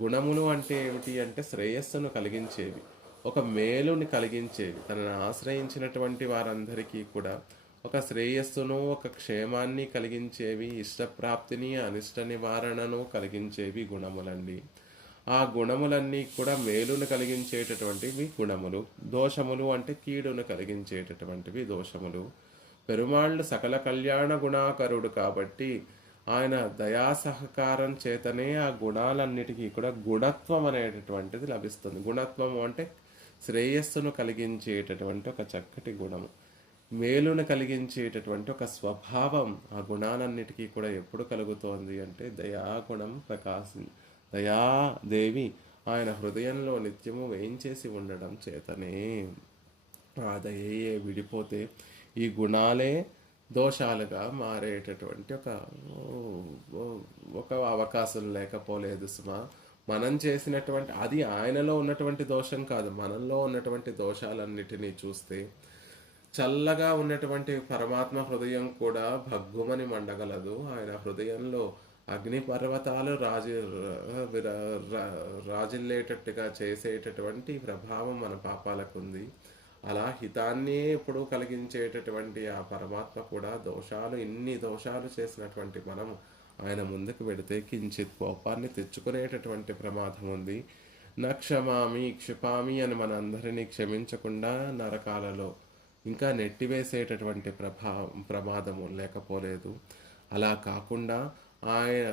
గుణములు అంటే ఏమిటి అంటే శ్రేయస్సును కలిగించేవి, ఒక మేలుని కలిగించేవి, తనను ఆశ్రయించినటువంటి వారందరికీ కూడా ఒక శ్రేయస్సును, ఒక క్షేమాన్ని కలిగించేవి, ఇష్టప్రాప్తిని, అనిష్ట నివారణను కలిగించేవి గుణములండి. ఆ గుణములన్నీ కూడా మేలును కలిగించేటటువంటివి గుణములు. దోషములు అంటే కీడును కలిగించేటటువంటివి దోషములు. పెరుమాళ్ళు సకల కళ్యాణ గుణాకరుడు కాబట్టి ఆయన దయా సహకారం చేతనే ఆ గుణాలన్నిటికీ కూడా గుణత్వం అనేటటువంటిది లభిస్తుంది. గుణత్వము అంటే శ్రేయస్సును కలిగించేటటువంటి ఒక చక్కటి గుణము, మేలును కలిగించేటటువంటి ఒక స్వభావం ఆ గుణాలన్నిటికీ కూడా ఎప్పుడు కలుగుతోంది అంటే దయాగుణం దయాదేవి ఆయన హృదయంలో నిత్యము వేయించేసి ఉండడం చేతనే. ఆ దయే విడిపోతే ఈ గుణాలే దోషాలుగా మారేటటువంటి ఒక అవకాశం లేకపోలేదు సుమా. మనం చేసినటువంటి అది ఆయనలో ఉన్నటువంటి దోషం కాదు, మనలో ఉన్నటువంటి దోషాలన్నిటినీ చూస్తే చల్లగా ఉన్నటువంటి పరమాత్మ హృదయం కూడా భగ్గుమని మండగలదు. ఆయన హృదయంలో అగ్ని పర్వతాలు రాజిల్లేటట్టుగా చేసేటటువంటి ప్రభావం మన పాపాలకు ఉంది. అలా హితాన్ని ఎప్పుడు కలిగించేటటువంటి ఆ పరమాత్మ కూడా ఇన్ని దోషాలు చేసినటువంటి మనం ఆయన ముందుకు పెడితే కించిత్ కోపాన్ని తెచ్చుకునేటటువంటి ప్రమాదం ఉంది. క్షపామి అని మనందరినీ క్షమించకుండా నరకాలలో ఇంకా నెట్టివేసేటటువంటి ప్రమాదము లేకపోలేదు. అలా కాకుండా ఆయన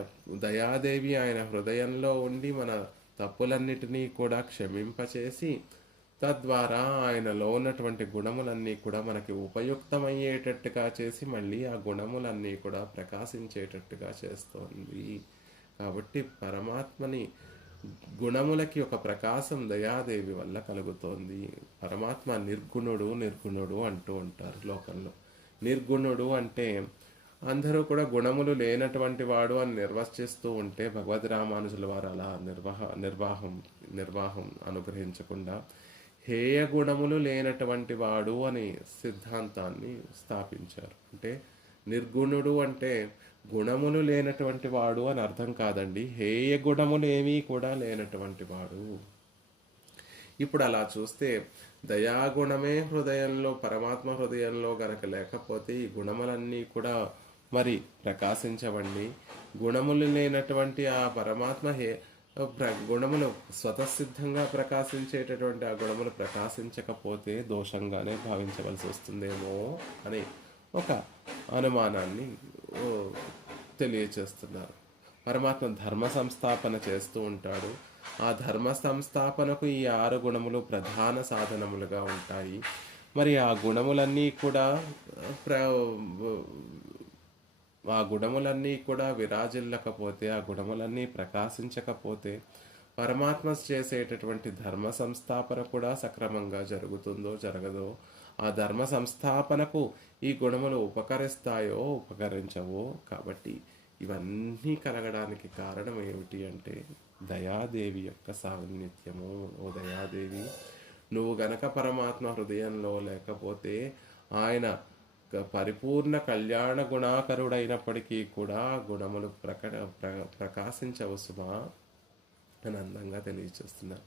దయాదేవి ఆయన హృదయంలో ఉండి మన తప్పులన్నిటినీ కూడా క్షమింపచేసి తద్వారా ఆయనలో ఉన్నటువంటి గుణములన్నీ కూడా మనకి ఉపయుక్తమయ్యేటట్టుగా చేసి మళ్ళీ ఆ గుణములన్నీ కూడా ప్రకాశించేటట్టుగా చేస్తోంది. కాబట్టి పరమాత్మని గుణములకి ఒక ప్రకాశం దయాదేవి వల్ల కలుగుతోంది. పరమాత్మ నిర్గుణుడు అంటూ ఉంటారు లోకంలో. నిర్గుణుడు అంటే అందరూ కూడా గుణములు లేనటువంటి వాడు అని నిర్వచిస్తూ ఉంటే భగవద్ రామానుజుల వారు అలా నిర్వాహం అనుగ్రహించకుండా హేయ గుణములు లేనటువంటి వాడు అని సిద్ధాంతాన్ని స్థాపించారు. అంటే నిర్గుణుడు అంటే గుణములు లేనటువంటి వాడు అని అర్థం కాదండి, హేయ గుణములు ఏమీ కూడా లేనటువంటి వాడు. ఇప్పుడు అలా చూస్తే దయాగుణమే హృదయంలో, పరమాత్మ హృదయంలో గనక లేకపోతే ఈ గుణములన్నీ కూడా మరి ప్రకాశించవండి. గుణములు లేనటువంటి ఆ పరమాత్మ గుణములు స్వతసిద్ధంగా ప్రకాశించేటటువంటి ఆ గుణములు ప్రకాశించకపోతే దోషంగానే భావించవలసి వస్తుందేమో అని ఒక అనుమానాన్ని తెలియచేస్తున్నారు. పరమాత్మ ధర్మ సంస్థాపన చేస్తూ ఉంటాడు. ఆ ధర్మ సంస్థాపనకు ఈ 6 గుణములు ప్రధాన సాధనములుగా ఉంటాయి. మరి ఆ గుణములన్నీ కూడా విరాజిల్లకపోతే, ఆ గుణములన్నీ ప్రకాశించకపోతే పరమాత్మ చేసేటటువంటి ధర్మ సంస్థాపన కూడా సక్రమంగా జరుగుతుందో జరగదో, ఆ ధర్మ సంస్థాపనకు ఈ గుణములు ఉపకరిస్తాయో ఉపకరించవో. కాబట్టి ఇవన్నీ కలగడానికి కారణం ఏమిటి అంటే దయాదేవి యొక్క సాన్నిధ్యము. ఓ దయాదేవి, నువ్వు గనక పరమాత్మ హృదయంలో లేకపోతే ఆయన పరిపూర్ణ కళ్యాణ గుణాకరుడైనప్పటికీ కూడా గుణములు ప్రకాశించవు సుమా అని అందంగా తెలియచేస్తున్నారు.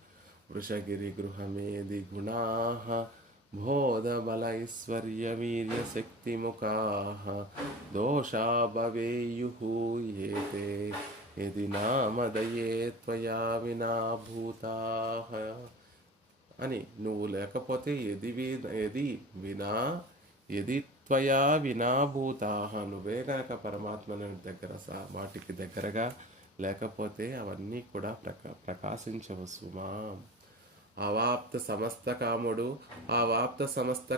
వృషగిరి గృహమేది గుణాః బోధ బలైశ్వర్య వీర్య శక్తి ముఖాః దోషా భవేయుః ఏతే యది నామదయే త్వయా వినా భూతాః అని. నువ్వు లేకపోతే యది త్వయా వినాభూతాః, నువ్వే కనుక పరమాత్మని వాటికి దగ్గరగా లేకపోతే అవన్నీ కూడా ప్రకాశించవు సుమా. అవాప్త సమస్త కాముడు, అవాప్త సమస్త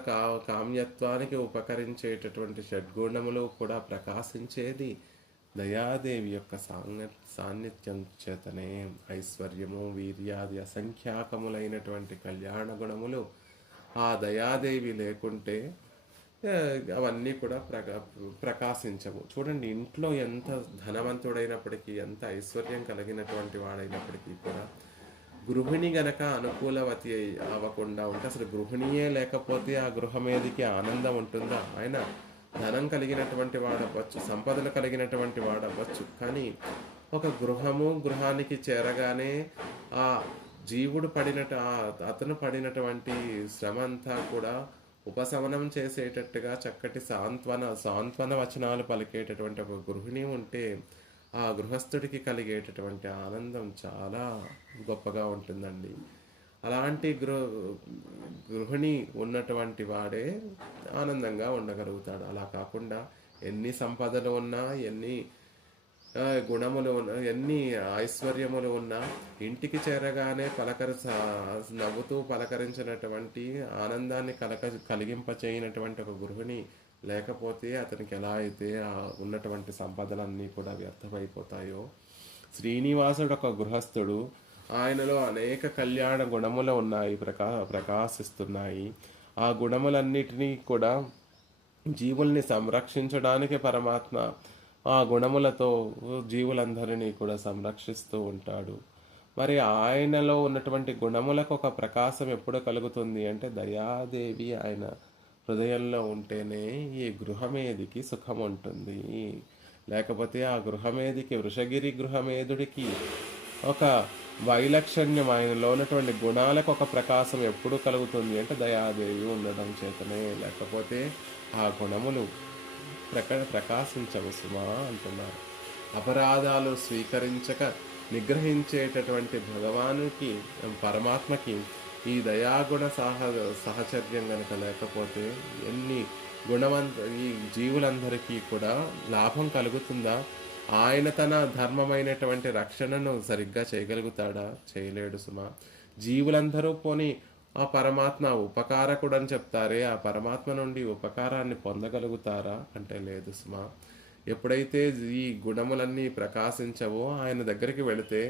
కామ్యత్వానికి ఉపకరించేటటువంటి షడ్గుణములు కూడా ప్రకాశించేది దయాదేవి యొక్క సాన్నిధ్యం చేతనే. ఐశ్వర్యము, వీర్యాది అసంఖ్యాకములైనటువంటి కళ్యాణ గుణములు ఆ దయాదేవి లేకుంటే అవన్నీ కూడా ప్రకాశించవు. చూడండి, ఇంట్లో ఎంత ధనవంతుడైనప్పటికీ, ఎంత ఐశ్వర్యం కలిగినటువంటి వాడైనప్పటికీ కూడా గృహిణి గనక అనుకూలవతి అవ్వకుండా ఉంటే, అసలు గృహిణియే లేకపోతే ఆ గృహమేదికి ఆనందం ఉంటుందా? ఆయన ధనం కలిగినటువంటి వాడవ్వచ్చు, సంపదలు కలిగినటువంటి వాడవ్వచ్చు, కానీ ఒక గృహానికి చేరగానే ఆ జీవుడు అతను పడినటువంటి శ్రమ అంతా కూడా ఉపశమనం చేసేటట్టుగా చక్కటి సాంత్వన వచనాలు పలికేటటువంటి ఒక గృహిణి ఉంటే ఆ గృహస్థుడికి కలిగేటటువంటి ఆనందం చాలా గొప్పగా ఉంటుందండి. అలాంటి గృహిణి ఉన్నటువంటి వాడే ఆనందంగా ఉండగలుగుతాడు. అలా కాకుండా ఎన్ని సంపదలు ఉన్నా, ఎన్ని గుణములు ఉన్నా, ఎన్ని ఐశ్వర్యములు ఉన్నా, ఇంటికి చేరగానే నవ్వుతూ పలకరించినటువంటి ఆనందాన్ని కలిగింపచేయనటువంటి ఒక గృహిణి లేకపోతే అతనికి ఎలా అయితే ఉన్నటువంటి సంపదలన్నీ కూడా వ్యర్థమైపోతాయో, శ్రీనివాసుడు ఒక గృహస్థుడు, ఆయనలో అనేక కళ్యాణ గుణములు ఉన్నాయి, ప్రకాశిస్తున్నాయి. ఆ గుణములన్నిటినీ కూడా జీవుల్ని సంరక్షించడానికి పరమాత్మ ఆ గుణములతో జీవులందరినీ కూడా సంరక్షిస్తూ ఉంటాడు. మరి ఆయనలో ఉన్నటువంటి గుణములకు ఒక ప్రకాశం ఎప్పుడు కలుగుతుంది అంటే దయాదేవి ఆయన హృదయంలో ఉంటేనే ఈ గృహమేదికి సుఖం ఉంటుంది. లేకపోతే ఆ గృహమేదికి, వృషగిరి గృహమేదుడికి ఒక వైలక్షణ్యం, ఆయనలో ఉన్నటువంటి గుణాలకు ఒక ప్రకాశం ఎప్పుడు కలుగుతుంది అంటే దయాదేవి ఉండడం చేతనే. లేకపోతే ఆ గుణములు ప్రకాశించవు సుమా అంటున్నారు. అపరాధాలు స్వీకరించక నిగ్రహించేటటువంటి భగవానుకి, పరమాత్మకి ఈ దయాగుణ సహచర్యం గనక లేకపోతే ఎన్ని ఈ జీవులందరికీ కూడా లాభం కలుగుతుందా? ఆయన తన ధర్మమైనటువంటి రక్షణను సరిగ్గా చేయగలుగుతాడా? చేయలేడు సుమా. జీవులందరూ పోని ఆ పరమాత్మ ఉపకారకుడు అని చెప్తారే, ఆ పరమాత్మ నుండి ఉపకారాన్ని పొందగలుగుతారా అంటే లేదు సుమా. ఎప్పుడైతే ఈ గుణములన్నీ ప్రకాశించవో ఆయన దగ్గరికి వెళితే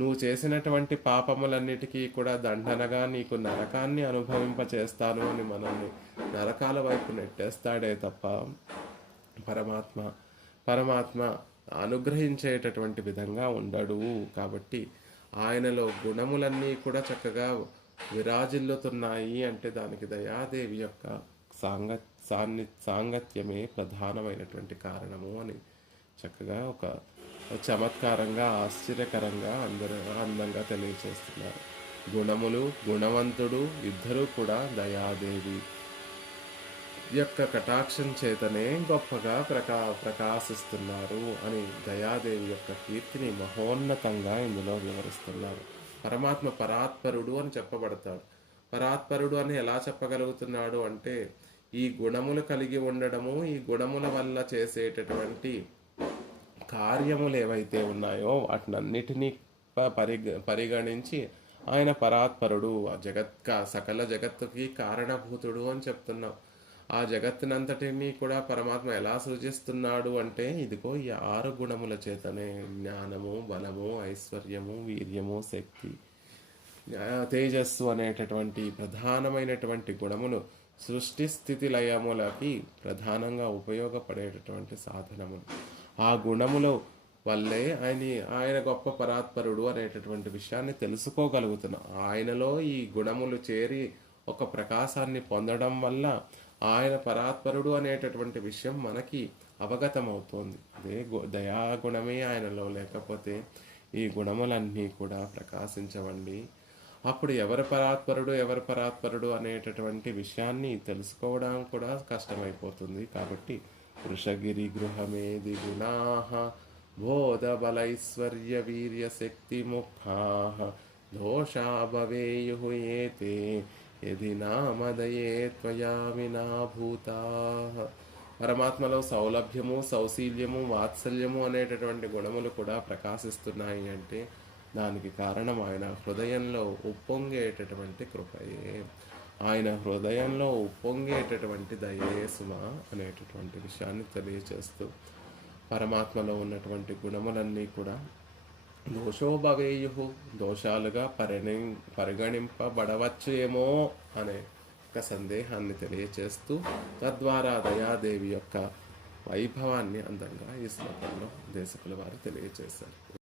నువ్వు చేసినటువంటి పాపములన్నిటికీ కూడా దండనగా నీకు నరకాన్ని అనుభవింపచేస్తాను అని మనల్ని నరకాల వైపు నెట్టేస్తాడే తప్ప పరమాత్మ అనుగ్రహించేటటువంటి విధంగా ఉండడు. కాబట్టి ఆయనలో గుణములన్నీ కూడా చక్కగా విరాజిల్లుతున్నాయి అంటే దానికి దయాదేవి యొక్క సాంగత్యమే ప్రధానమైనటువంటి కారణము అని చక్కగా ఒక చమత్కారంగా ఆశ్చర్యకరంగా అందరూ అందంగా తెలియచేస్తున్నారు. గుణములు గుణవంతుడు ఇద్దరూ కూడా దయాదేవి యొక్క కటాక్షం చేతనే గొప్పగా ప్రకాశిస్తున్నారు అని దయాదేవి యొక్క కీర్తిని మహోన్నతంగా ఇందులో వివరిస్తున్నారు. పరమాత్మ పరాత్పరుడు అని చెప్పబడతాడు. పరాత్పరుడు అని ఎలా చెప్పగలుగుతున్నాడు అంటే ఈ గుణములు కలిగి ఉండడము, ఈ గుణముల వల్ల చేసేటటువంటి కార్యములు ఏవైతే ఉన్నాయో వాటినన్నిటినీ పరిగణించి ఆయన పరాత్పరుడు, సకల జగత్తుకి కారణభూతుడు అని చెప్తున్నాం. ఆ జగత్తునంతటినీ కూడా పరమాత్మ ఎలా సృజిస్తున్నాడు అంటే ఇదిగో ఈ 6 గుణముల చేతనే. జ్ఞానము, బలము, ఐశ్వర్యము, వీర్యము, శక్తి, తేజస్సు అనేటటువంటి ప్రధానమైనటువంటి గుణములు సృష్టి స్థితి లయములకి ప్రధానంగా ఉపయోగపడేటటువంటి సాధనములు. ఆ గుణములు వల్లే ఆయన గొప్ప పరాత్పరుడు అనేటటువంటి విషయాన్ని తెలుసుకోగలుగుతున్నాం. ఆయనలో ఈ గుణములు చేరి ఒక ప్రకాశాన్ని పొందడం వల్ల ఆయన పరాత్పరుడు అనేటటువంటి విషయం మనకి అవగతమవుతోంది. అదే దయాగుణమే ఆయనలో లేకపోతే ఈ గుణములన్నీ కూడా ప్రకాశించవండి. అప్పుడు ఎవరు పరాత్పరుడు అనేటటువంటి విషయాన్ని తెలుసుకోవడం కూడా కష్టమైపోతుంది. కాబట్టి వృషగిరి గృహమేది గుణాః బోధ బలైశ్వర్య వీర్య శక్తి ముఖాః దోషా భవేయుః ఏతే యది నామదయే త్వయా వినాభూతాః. పరమాత్మలో సౌలభ్యము, సౌశీల్యము, వాత్సల్యము అనేటటువంటి గుణములు కూడా ప్రకాశిస్తున్నాయి అంటే దానికి కారణం ఆయన హృదయంలో ఉప్పొంగేటటువంటి కృపయే, ఆయన హృదయంలో ఉప్పొంగేటటువంటి దయే సుమ అనేటటువంటి విషయాన్ని తెలియచేస్తూ పరమాత్మలో ఉన్నటువంటి గుణములన్నీ కూడా దోషోభవేయు దోషాలుగా పరిగణింపబడవచ్చు ఏమో అనే ఒక సందేహాన్ని తెలియచేస్తూ తద్వారా దయాదేవి యొక్క వైభవాన్ని అందంగా ఈ శ్లోకంలో దేశకుల వారు తెలియచేశారు.